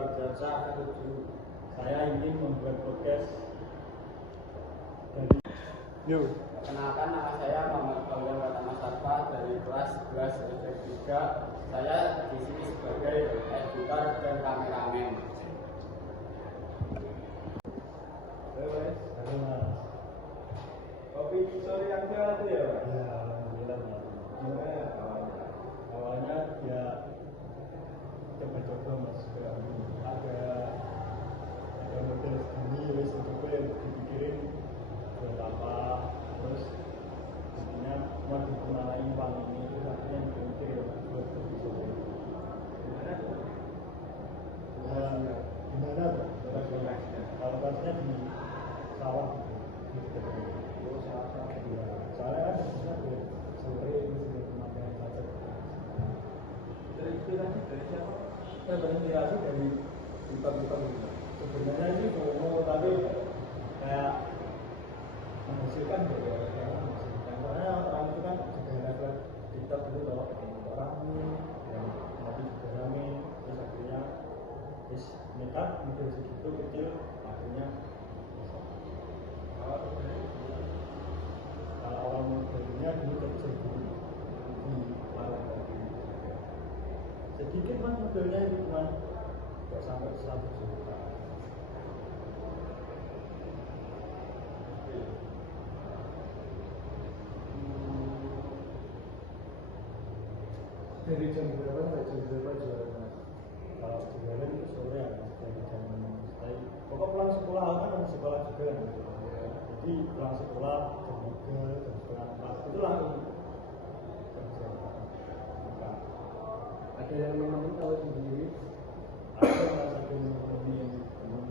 Ardiansyah ketujuh. Saya ingin membuat podcast dari Yuk. Perkenalkan, nama saya Muhammad Fauzan Pratama Sarfa dari kelas 11 SMP 3. Saya di sini sebagai editor dan kameramen. Halo Mas. Kopi sore yang sehat ya, Pak? Ya, alhamdulillah Mas. Gimana awalnya? Awalnya ya coba-coba Mas, ada model segini, wes coba dipikirin buat apa, terus intinya mau dikenalin Bang ini, terus akhirnya dipikir buat kopi sore. Gimana tuh? Gimana tuh? Kalau pasnya di sawah gitu. Oh, salah. Ya, soalnya kan biasanya buat sore itu sudah pemakaian saja. Terinspirasi dari siapa? Saya terinspirasi dari berita-berita gitu. Sebenarnya ini mau tapi kayak menghasilkan gitu ya, kayak menghasilkan. Soalnya orang itu kan juga ada kita dulu kalau orang yang mati juga rame, terus akhirnya terus nekat mikir segitu kecil, akhirnya kalau awal modelnya dulu kecil di warung kopi. Sedikit mas modelnya itu cuma nggak sampai 100 juta. Dari jam berapa sampai jam berapa jualan, Mas? Kalau jualan itu sore ya mas, dari jam mulai pokok pulang sekolah kan sekolah juga kan. Jadi pulang sekolah jam 3, jam setengah 4 itu langsung kerja. Buka. Ada yang memang tahu sendiri? Ada salah satu ini yang teman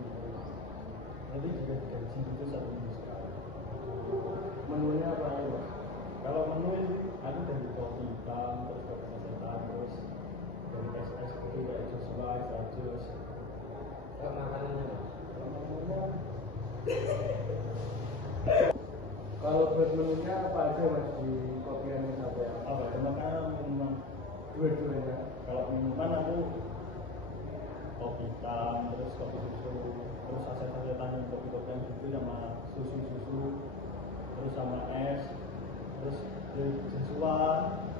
nanti juga digaji itu 1 minggu sekali. Menunya apa ya, Mas? Kalau menu itu aku dari kopi hitam, terus kopi setan, terus dari SS itu kayak jus white, jus. Kalau makanannya, Mas? Kalau menunya Kalau buat menunya apa aja, Mas, di kopian yang ada? apa? Makanan minuman. Dua-duanya. Kalau minuman aku kopi hitam, terus kopi susu, terus saset-sasetan kopi-kopian gitu sama susu-susu, terus sama es, terus jesuan,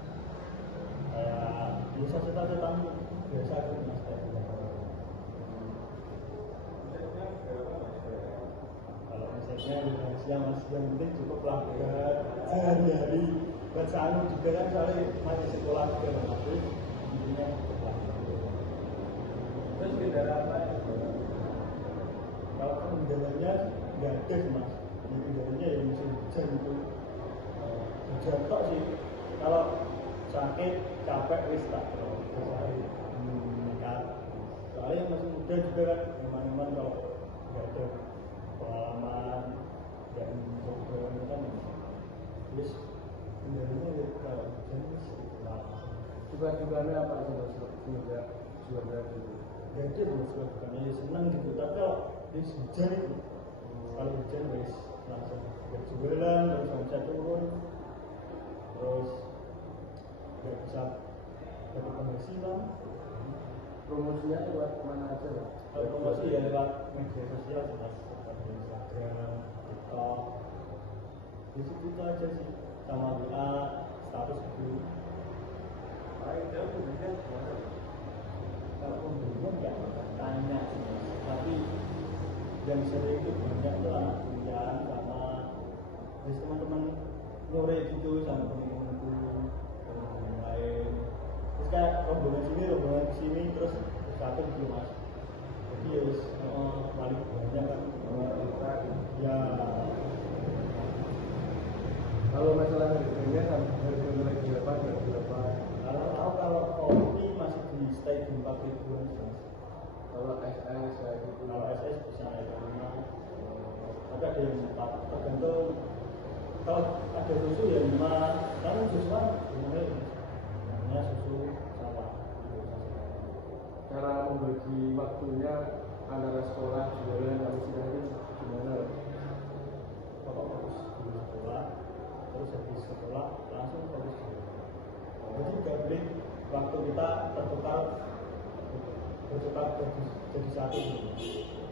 kayak biasa saset-sasetan biasa gitu mas kayak gitu. Kalau misalnya di rahasia mas yang penting cukup lah sehari-hari buat sanu juga kan soalnya masih sekolah juga kan mas, intinya cukup lah. Terus beda apa? Kalau kendalanya nggak ada sih mas, kendalanya ya musim hujan itu hujan tok sih. Kalau sakit capek wis tak terus meningkat. Soalnya masih muda juga kan, teman-teman kalau nggak ada pengalaman dan coba kan terus kendalanya ya kalau hujan sih Tiba-tibanya apa sih, Mas? Semenjak juara gitu. jadi bukan ya senang gitu, tapi kalau di hujan itu kalau hujan wis langsung berjualan, terus omset turun, terus nggak bisa dapat penghasilan. Promosinya lewat mana aja, Mas? Kalau promosi ya lewat media sosial jelas, seperti Instagram, TikTok, di situ aja sih, sama WA, status gitu. Paling jauh sebenarnya gimana? Kalau pembelian nggak tanya sih mas, tapi yang sering itu banyak tuh anak kuliah sama terus teman-teman sore gitu sama teman-temanku, teman yang lain, terus kayak rombongan sini terus satu gitu mas, jadi ya wis paling banyak kan ya. Kalau masalah harganya harga mulai berapa, berapa? Kalau kopi masih di stay di 4 ribuan mas. Kalau SS kayak gitu. Kalau SS bisa naik ke 5, tapi ada yang 4, tergantung. Kalau ada susu ya 5, kalau susu kan namanya susu sama. Cara membagi waktunya antara sekolah, jualan, dan istirahat gimana? Pokok fokus di sekolah, terus habis sekolah langsung fokus di. Jadi nggak boleh waktu kita tertukar bertetap jadi satu gitu.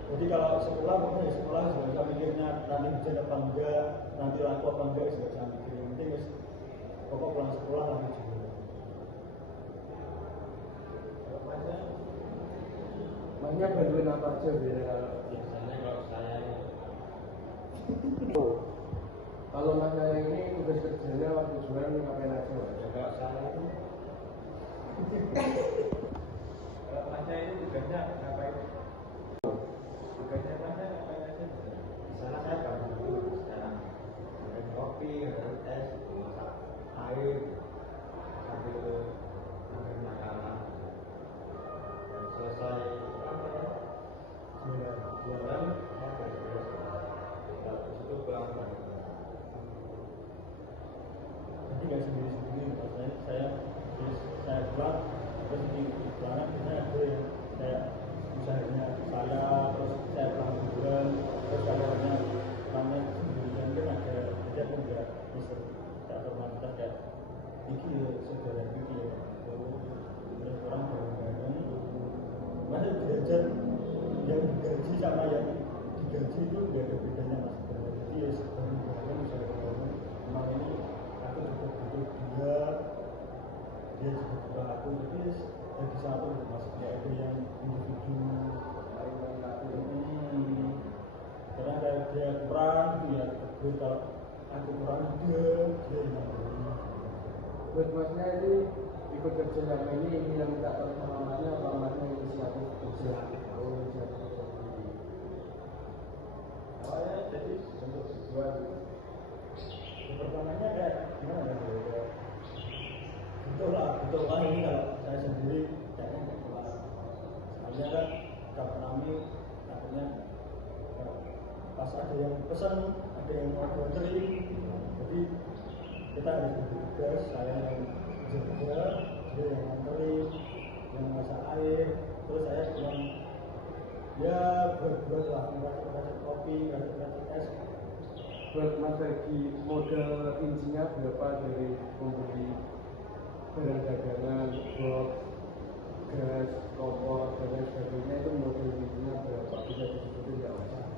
Jadi kalau sekolah pokoknya sekolah sudah bisa mikirnya nanti hujan apa enggak, nanti laku apa enggak sudah bisa mikir. Yang penting wis pokok pulang sekolah lagi juga. Masnya bantuin apa aja biar kalau Biasanya kalau saya kalau mas saya ini tugas kerjanya waktu jualan ngapain aja mas? kalau saya itu kalau masnya ini tugasnya ngapain? Tugasnya masnya ngapain aja? Di sana saya bantu sekarang bikin kopi, bikin es, masak air, sambil makanan. Dan selesai jualan, saya beres-beres. Habis itu pulang balik. Jadi nggak sendiri-sendiri, maksudnya saya pulang terus di pelanggan biasanya ada yang kayak usahanya saya, terus saya pulang liburan, terus karyawannya pelanggan sendirian kan ada, jadi aku nggak bisa tak formalitas kayak iki ya saudara iki ya, terus orang bareng-bareng, masih belajar yang digaji sama yang digaji itu nggak ada bedanya mas, jadi ya bareng-bareng bareng-bareng, emang ini aku juga butuh dia juga butuh aku, jadi jadi satu mas, ya ada yang individu karena kayak dia kurang gitu ya, terus kalau aku kurang dia yang beli. Buat masnya ini ikut kerja sama ini yang minta tolong sama masnya apa masnya inisiatif kerja? Oh, inisiatif kerja sendiri. Awalnya jadi untuk dijual. Pertamanya kayak gimana ya, betul lah ini kalau saya sendiri kayaknya kelas soalnya kan kalau kami takutnya pas ada yang pesan, ada yang mau dianterin, jadi kita harus bertugas, saya yang kerja, dia yang nganterin, yang masak air, terus saya cuma ya buat lah, ngasih kopi, ngasih es. Buat mas Regi modal intinya berapa dari membeli barang dagangan, box, gas, kompor, dan lain sebagainya itu modal intinya berapa? Bisa disebutin nggak mas?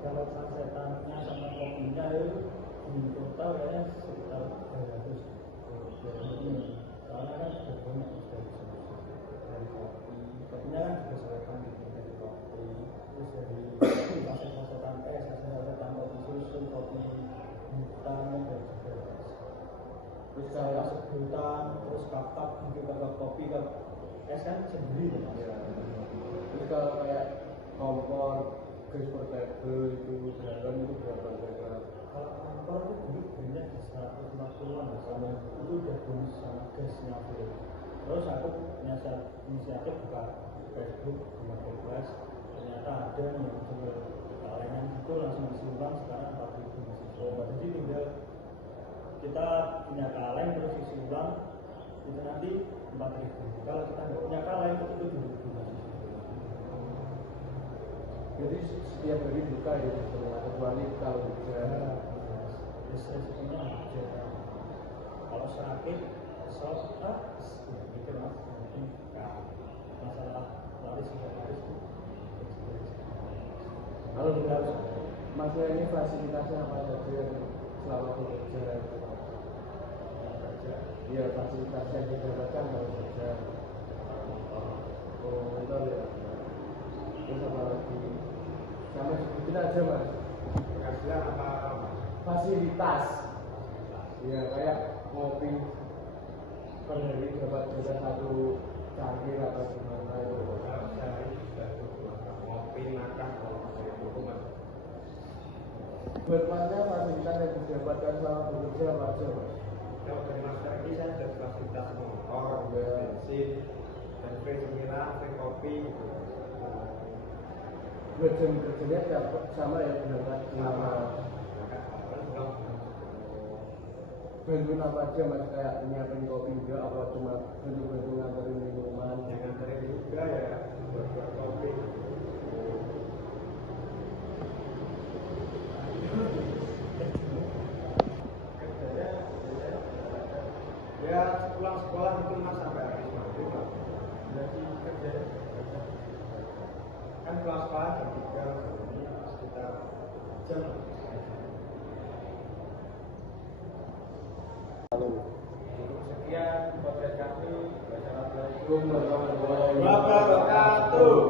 Kalau sasetannya sama kopinya itu di total kayaknya sekitar 200 soalnya kan sudah banyak dari kopi, kopinya kan disesuaikan gitu, dari kopi, terus dari sasetan es, sasetan kopi susu, kopi hitam dan juga terus kayak sebutan, terus cup mungkin kalau kopi kan es kan sendiri ya. Terus kalau kayak kompor, gas portable itu galon itu berapa kira-kira? Kalau kompor itu dulu belinya di 150-an sama itu udah bonus sama gasnya full. Terus aku inisiatif buka Facebook sama bebas, ternyata ada yang jual kalengan itu langsung disumbang sekarang 4.000 masih. Jadi tinggal kita punya kaleng terus isi ulang itu nanti 4.000. Kalau kita nggak punya kaleng itu 2.000 masih. Jadi setiap hari buka ya kecuali kalau hujan. Resikonya aja. Kalau sakit, gitu mas. Mungkin masalah laris nggak laris itu. Kalau tidak masalah ini fasilitasnya apa saja selama bekerja? Iya fasilitas yang didapatkan kalau bekerja. Oh itu ya. Terus apa lagi? Sama sebutin aja mas. Penghasilan apa? Fasilitas. Ya kayak ngopi per hari dapat bisa satu cangkir atau gimana itu. Kalau sehari sudah cukup ngopi makan kalau masih cukup mas. Buat masnya fasilitas yang didapatkan selama bekerja apa aja mas? Kalau dari masker ini saya ada fasilitas motor, bensin, dan free cemilan, free kopi. Buat jam kerjanya sama ya berangkat Sama. Bantuin apa aja mas kayak nyiapin kopi juga apa cuma bantu nganterin minuman? Yang nganterin juga ya buat kopi. Ya pulang sekolah itu mas sampai habis maghrib lah. Berarti kerja kan kelas jam 3 ini sekitar jam. Sekian podcast kami. Wassalamualaikum warahmatullahi wabarakatuh.